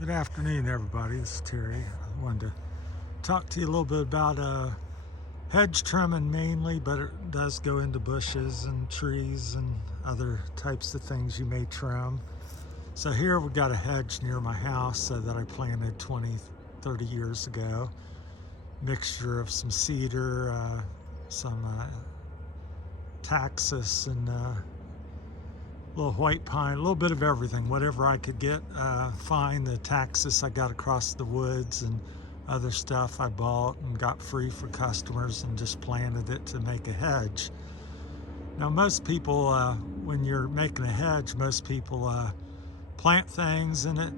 Good afternoon, everybody. This is Terry. I wanted to talk to you a little bit about hedge trimming mainly, but it does go into bushes and trees and other types of things you may trim. So here we've got a hedge near my house that I planted 20, 30 years ago. Mixture of some cedar, some taxus, and little white pine, a little bit of everything, whatever I could get. Find the taxus I got across the woods, and other stuff I bought and got free for customers, and just planted it to make a hedge. Now most people, when you're making a hedge, most people plant things and it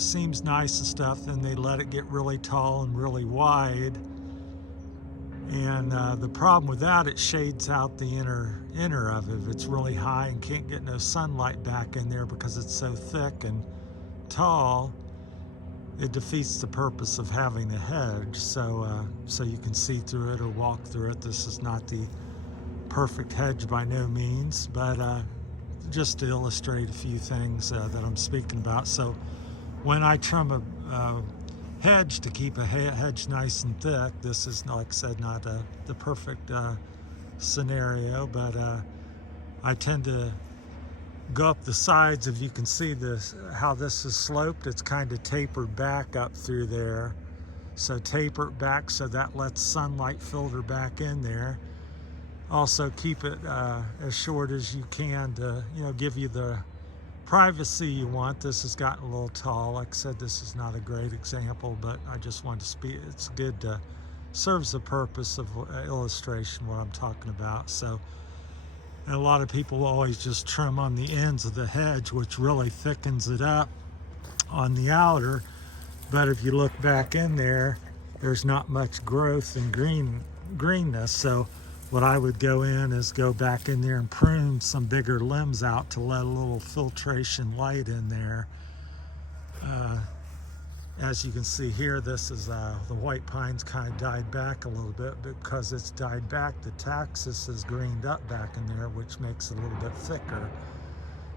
seems nice and stuff, then they let it get really tall and really wide. And the problem with that, it shades out the inner of it. If it's really high and can't get no sunlight back in there because it's so thick and tall, it defeats the purpose of having a hedge. So you can see through it or walk through it. This is not the perfect hedge by no means, but just to illustrate a few things that I'm speaking about. So when I trim a hedge to keep a hedge nice and thick, this is, like I said, not the perfect scenario, but I tend to go up the sides. If you can see this, how this is sloped, it's kind of tapered back up through there. So taper it back so that lets sunlight filter back in there. Also keep it as short as you can to, give you the privacy you want. This has gotten a little tall. Like I said, this is not a great example, but I just wanted to speak. It's good to serves the purpose of illustration what I'm talking about. So, and a lot of people will always just trim on the ends of the hedge, which really thickens it up on the outer. But if you look back in there, there's not much growth and greenness. So what I would go in is go back in there and prune some bigger limbs out to let a little filtration light in there. As you can see here, this is the white pines kind of died back a little bit. Because it's died back, the taxus is greened up back in there, which makes it a little bit thicker.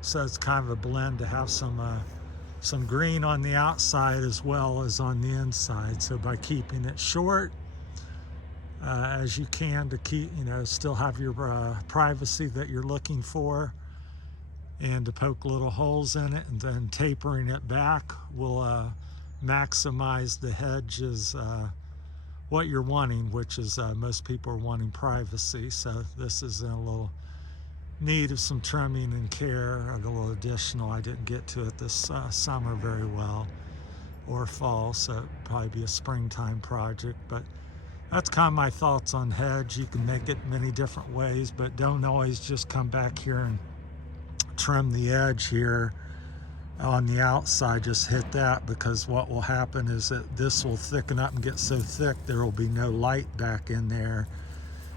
So it's kind of a blend to have some green on the outside as well as on the inside. So by keeping it short as you can to keep, still have your privacy that you're looking for, and to poke little holes in it, and then tapering it back will maximize the hedges, what you're wanting, which is most people are wanting privacy. So this is in a little need of some trimming and care, a little additional. I didn't get to it this summer very well, or fall, so it'd probably be a springtime project. But that's kind of my thoughts on hedge. You can make it many different ways, but don't always just come back here and trim the edge here on the outside. Just hit that, because what will happen is that this will thicken up and get so thick there will be no light back in there.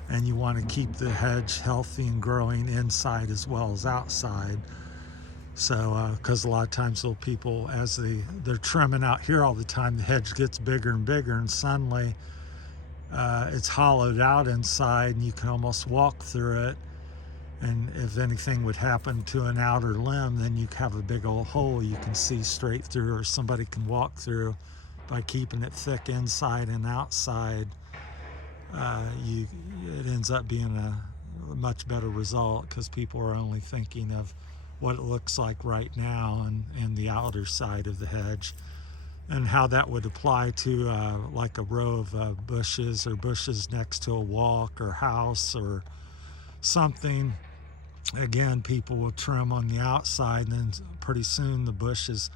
And you want to keep the hedge healthy and growing inside as well as outside. So because a lot of times little people, as they're trimming out here all the time, the hedge gets bigger and bigger, and suddenly it's hollowed out inside and you can almost walk through it. And if anything would happen to an outer limb, then you have a big old hole you can see straight through, or somebody can walk through. By keeping it thick inside and outside, it ends up being a much better result, because people are only thinking of what it looks like right now and the outer side of the hedge, and how that would apply to like a row of bushes, or bushes next to a walk or house or something. Again, people will trim on the outside, and then pretty soon the bush is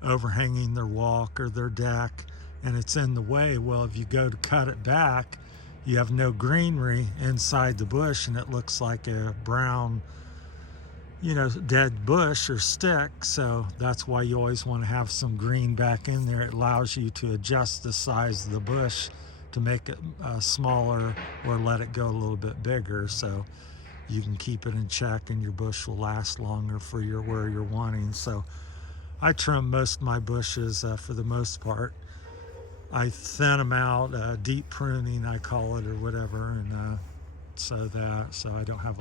overhanging their walk or their deck, and it's in the way. Well, if you go to cut it back, you have no greenery inside the bush, and it looks like a brown, dead bush or stick. So that's why you always want to have some green back in there. It allows you to adjust the size of the bush to make it smaller, or let it go a little bit bigger, so you can keep it in check and your bush will last longer for where you're wanting. So I trim most of my bushes for the most part. I thin them out, deep pruning I call it, or whatever, and so I don't have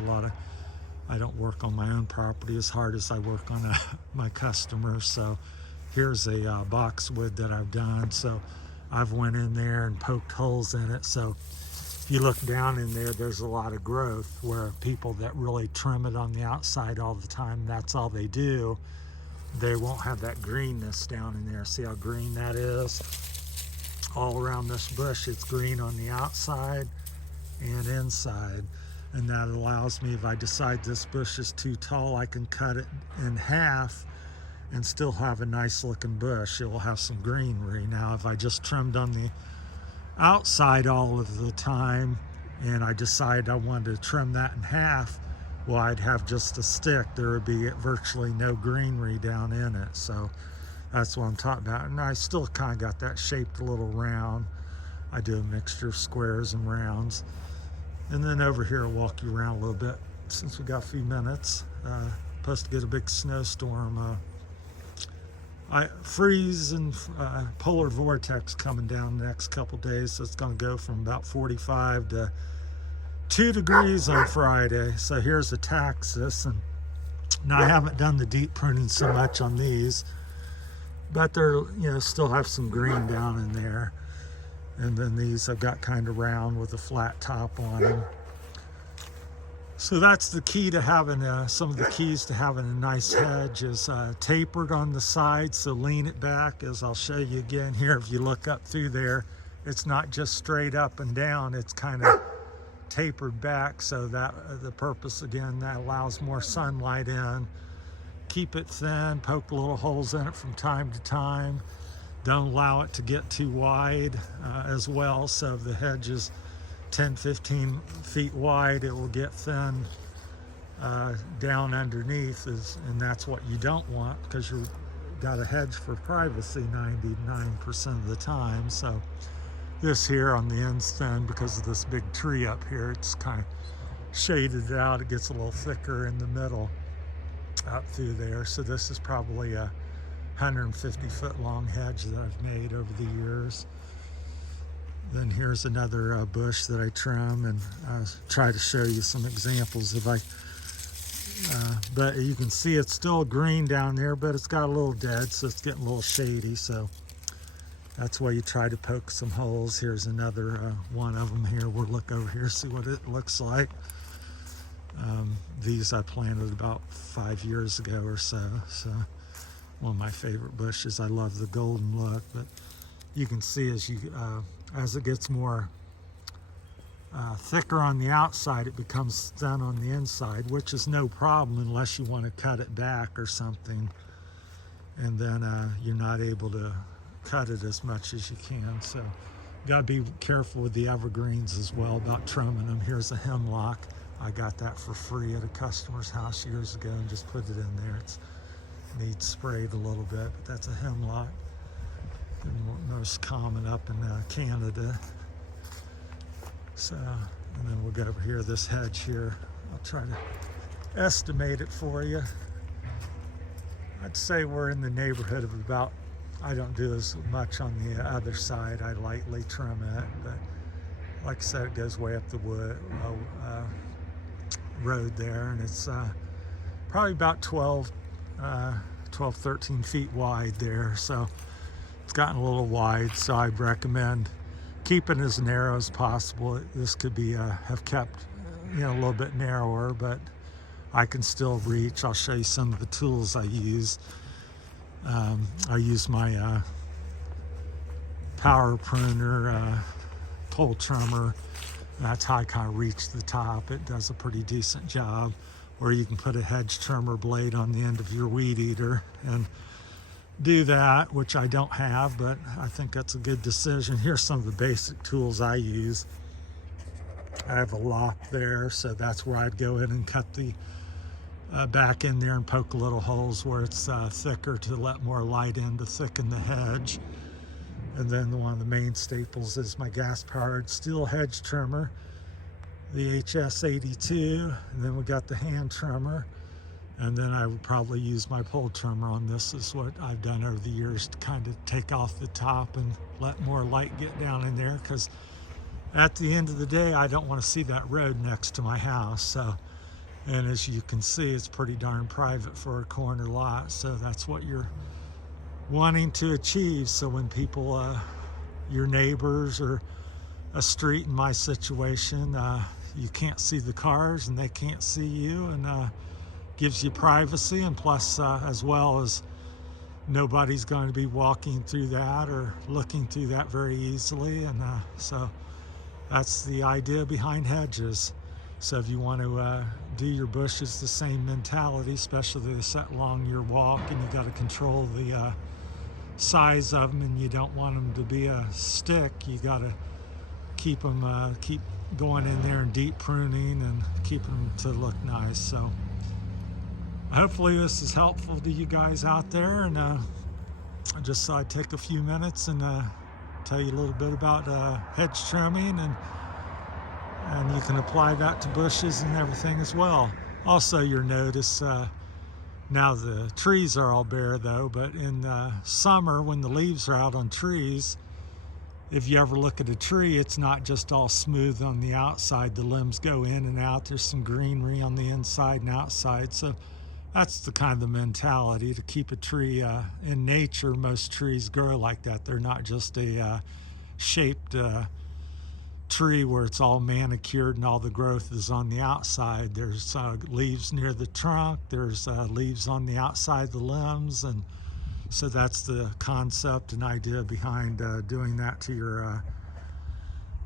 I don't work on my own property as hard as I work on my customers. So here's a boxwood that I've done. So I've went in there and poked holes in it. So if you look down in there, there's a lot of growth, where people that really trim it on the outside all the time, that's all they do, they won't have that greenness down in there. See how green that is? All around this bush, it's green on the outside and inside. And that allows me, if I decide this bush is too tall, I can cut it in half and still have a nice looking bush. It will have some greenery. Now, if I just trimmed on the outside all of the time and I decide I wanted to trim that in half, well, I'd have just a stick. There would be virtually no greenery down in it. So that's what I'm talking about. And I still kind of got that shaped a little round. I do a mixture of squares and rounds. And then over here, I'll walk you around a little bit since we got a few minutes. Supposed to get a big snowstorm. Freeze and polar vortex coming down the next couple days, so it's going to go from about 45 to 2 degrees on Friday. So here's the taxus, and now I haven't done the deep pruning so much on these, but they're, still have some green down in there. And then these I've got kind of round with a flat top on them. So that's the key to having some of the keys to having a nice hedge is tapered on the sides. So lean it back, as I'll show you again here. If you look up through there, it's not just straight up and down, it's kind of tapered back. So that the purpose, again, that allows more sunlight in. Keep it thin, poke little holes in it from time to time. Don't allow it to get too wide as well. So if the hedge is 10, 15 feet wide, it will get thin down underneath, and that's what you don't want, because you've got a hedge for privacy 99% of the time. So this here on the end's thin because of this big tree up here. It's kind of shaded out. It gets a little thicker in the middle out through there. So this is probably a 150-foot long hedge that I've made over the years. Then here's another bush that I trim, and I'll try to show you some examples but you can see it's still green down there, but it's got a little dead, so it's getting a little shady. So that's why you try to poke some holes. Here's another one of them here. We'll look over here, see what it looks like. These I planted about 5 years ago or so. So one of my favorite bushes. I love the golden look, but you can see as it gets more thicker on the outside, it becomes thin on the inside, which is no problem unless you want to cut it back or something, and then you're not able to cut it as much as you can. So you got to be careful with the evergreens as well about trimming them. Here's a hemlock. I got that for free at a customer's house years ago and just put it in there. It needs sprayed a little bit, but that's a hemlock. Most common up in Canada. So, and then we'll get over here, this hedge here. I'll try to estimate it for you. I'd say we're in the neighborhood of about, I don't do as much on the other side. I lightly trim it, but like I said, it goes way up the road there, and it's probably about 12, 13 feet wide there. So it's gotten a little wide, so I'd recommend keeping as narrow as possible. This could be have kept a little bit narrower, but I can still reach. I'll show you some of the tools I use. I use my power pruner, pole trimmer. That's how I kind of reach the top. It does a pretty decent job. Or you can put a hedge trimmer blade on the end of your weed eater and do that, which I don't have, but I think that's a good decision. Here's some of the basic tools I use. I have a lock there, so that's where I'd go in and cut the back in there and poke little holes where it's thicker to let more light in to thicken the hedge. And then one of the main staples is my gas-powered steel hedge trimmer, the HS82, and then we got the hand trimmer. And then I would probably use my pole trimmer on this. Is what I've done over the years to kind of take off the top and let more light get down in there, because at the end of the day, I don't want to see that road next to my house. So, and as you can see, it's pretty darn private for a corner lot. So that's what you're wanting to achieve. So when people, your neighbors or a street in my situation, you can't see the cars and they can't see you, and gives you privacy, and plus as well as nobody's going to be walking through that or looking through that very easily. And so that's the idea behind hedges. So if you want to do your bushes the same mentality, especially they set along your walk, and you got to control the size of them, and you don't want them to be a stick, you got to keep them keep going in there and deep pruning and keeping them to look nice. So hopefully this is helpful to you guys out there, and I just thought I'd take a few minutes and tell you a little bit about hedge trimming, and you can apply that to bushes and everything as well. Also, you'll notice now the trees are all bare though, but in summer when the leaves are out on trees, if you ever look at a tree, it's not just all smooth on the outside. The limbs go in and out. There's some greenery on the inside and outside. So that's the kind of mentality to keep a tree in nature. Most trees grow like that. They're not just a shaped tree where it's all manicured and all the growth is on the outside. There's leaves near the trunk. There's leaves on the outside of the limbs, and so that's the concept and idea behind doing that to your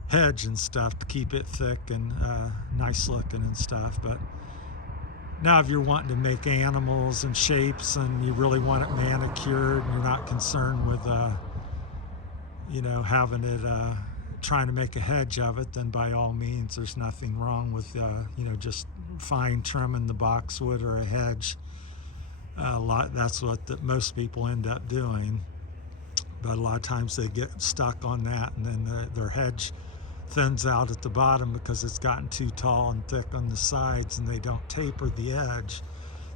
hedge and stuff, to keep it thick and nice looking and stuff. But now if you're wanting to make animals and shapes and you really want it manicured and you're not concerned with having it trying to make a hedge of it, then by all means there's nothing wrong with just fine trimming the boxwood or a hedge. That's what most people end up doing, but a lot of times they get stuck on that, and then their hedge thins out at the bottom because it's gotten too tall and thick on the sides, and they don't taper the edge.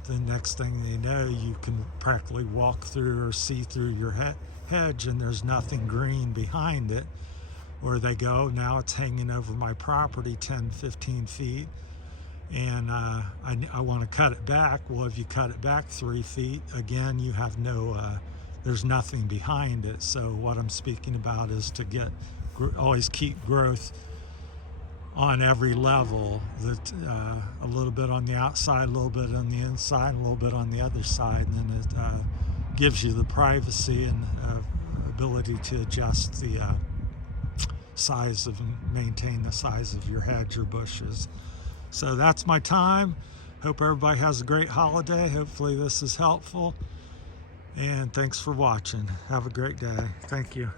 Then next thing they know, you can practically walk through or see through your hedge, and there's nothing green behind it, where they go, now it's hanging over my property 10, 15 feet. And I want to cut it back. Well, if you cut it back 3 feet, again, you have there's nothing behind it. So what I'm speaking about is to always keep growth on every level. That a little bit on the outside, a little bit on the inside, a little bit on the other side, and then it gives you the privacy and ability to adjust the size maintain the size of your hedge or bushes. So that's my time. Hope everybody has a great holiday. Hopefully this is helpful. And thanks for watching. Have a great day. Thank you.